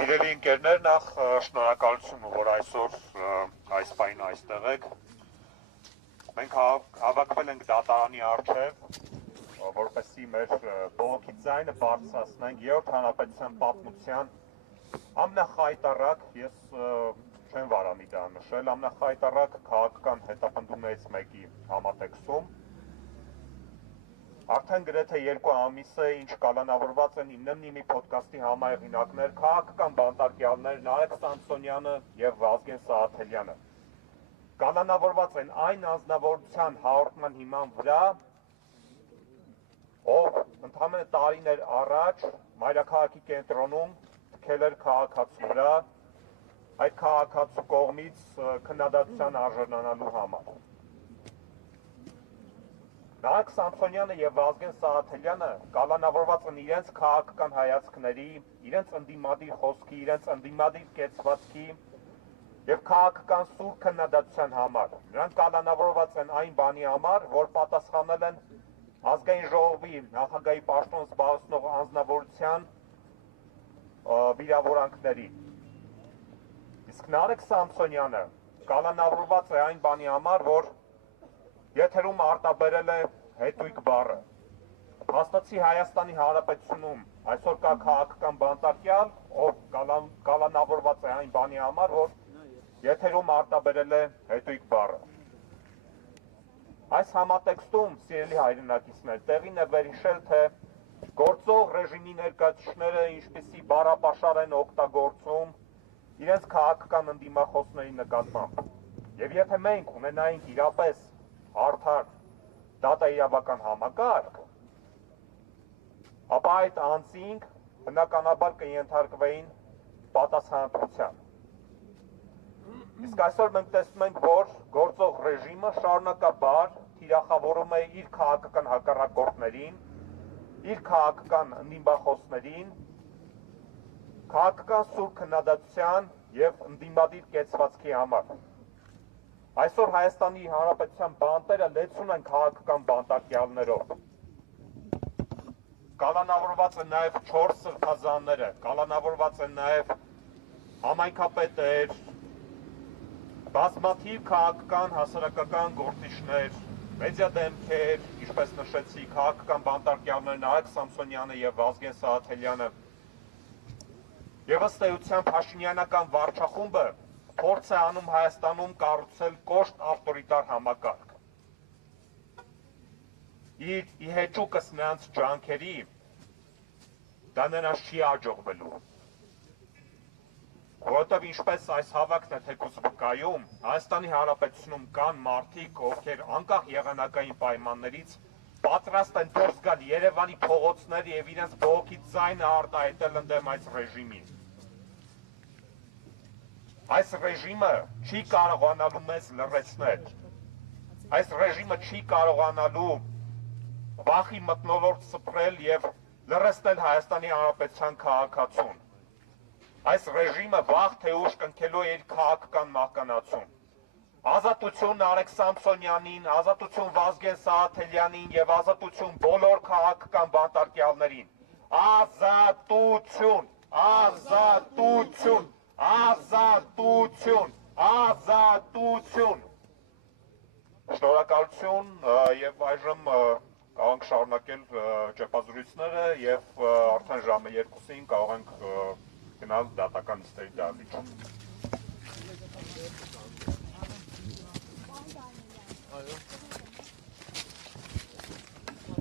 Սիրելի ընկերներ, նախ շնորհակալություն, որ այսօր այս պահին այստեղ եք։ Մենք հավաքվել ենք դատարանի առջև, որպեսզի մեր բողոքի ձայնը բարձրացնենք Երրորդ հանրապետության պատմության ամենախայտառակ, ես չեմ վարանի դա նշել, ամենախայտառակ քաղաքական հետապնդումներից մեկի համատեքստում։ Արդեն գրեթե 2 ամիս է, ինչ կալանավորված են իմնի պոդքասթի համահեղինակներ, քաղաքական բանտարկյալներ Նարեկ Սամսոնյանը եւ Վազգեն Սահաթելյանը։ Կալանավորված են այն անձնավորության հաղորդման հիման վրա, ով ընդամենը տարիներ առաջ մայրաքաղաքի կենտրոնում թքել էր քաղաքացու վրա, այդ քաղաքացու կողմից քննադատության արժանանալու համար։ Նարեկ Սամսոնյանը եւ Վազգեն Սահաթելյանը կալանավորված են իրենց քաղաքական հայացքների, իրենց ընդդիմադիր խոսքի, իրենց ընդդիմադիր կեցվածքի եւ քաղաքական սուր քննադատության համար։ Նրանք կալանավորված են այն բանի համար, որ պատասխանել են ազգային ժողովի նախագահի պաշտոն զբաղեցնող անձնավորության վիրավորանքների։ Իսկ Նարեկ Սամսոնյանը կալանավորված է այն բանի համար, որ եթերում արտաբերել է հետույք բառը։ Հաստատի Հայաստանի Հանրապետությունում այսօր կա քաղաքական բանտարկյալ, ով կալանավորված է այն բանի համար, որ եթերում արտաբերել է հետույք բառը։ Այս համատեքստում, սիրելի հայրենակիցներ, տեղին է վերհիշել, թե գործող ռեժիմի ներկայացուցիչները ինչպիսի բառապաշար են օգտագործում իրենց քաղաքական ընդդիմախոսների նկատմամբ։ Եվ եթե մենք ունենայինք իրապես արդար դատաիրավական համակարգ, ապա այդ անձինք բնականաբար կենթարկվեին պատասխանատվության։ Իսկ այսօր մենք տեսնում ենք, որ գործող ռեժիմը շարունակաբար թիրախավորում է իր քաղաքական հակառակորդներին, իր քաղաքական ընդդիմախոսներին, քաղաքական սուր քննադատության եւ ընդդիմադիր կեցվածքի համար։ Այսօր Հայաստանի Հանրապետության բանտերը լեցուն են քաղաքական բանտարկյալներով։ Կալանավորված են նաև 4 սրբազանները, կալանավորված են նաև համայնքապետեր, բազմաթիվ քաղաքական հասարակական գործիչներ, մեդիա դեմքեր, ինչպես նշեցի, քաղաքական բանտարկյալներ Նարեկ Սամսոնյանը եւ Վազգեն Սահաթելյանը։ Եվ ըստ էության Փաշինյանական վարչախումբը փորձ է անում Հայաստանում կառուցել կոշտ ավտորիտար համակարգ։ Իր հեճուկս նրանց ջանքերի դա նրանց չի աջողվելու։ Որովհետև ինչպես այս հավաքն է թեկուզ վկայում, Հայաստանի Հանրապետությունում կան մարդիկ, ովքեր անկախ եղանակային պայմաններից պատրաստ են դուրս գալ Երևանի փողոցներ եւ իրենց բողոքի ձայնը արտահայտել ընդդեմ այս ռեժիմին։ Այս ռեժիմը չի կարողանալու մեզ լռեցնել, այս ռեժիմը չի կարողանալու վախի մթնոլորտ սփռել եւ լռեցնել Հայաստանի Հանրապետության քաղաքացուն։ Այս ռեժիմը վաղ թե ուշ կնքելու է իր քաղաքական մահկանացուն։ Ազատություն Նարեկ Սամսոնյանին, ազատություն Վազգեն Սահաթելյանին եւ ազատություն բոլոր քաղաքական բանտարկյալներին։ Ազատություն, ազատություն, ազատություն, ազատություն։ Շնորհակալություն եւ այժմ կարող ենք շարունակել ճեպազրույցները եւ արդեն ժամը 2-ին կարող ենք գնալ դատական նիստերի դահլիճ։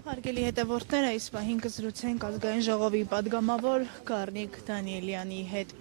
Հարգելի հետևորդներ, այս պահին կզրուցենք ազգային ժողովի պատգամավոր Գառնիկ Դանիելյանի հետ։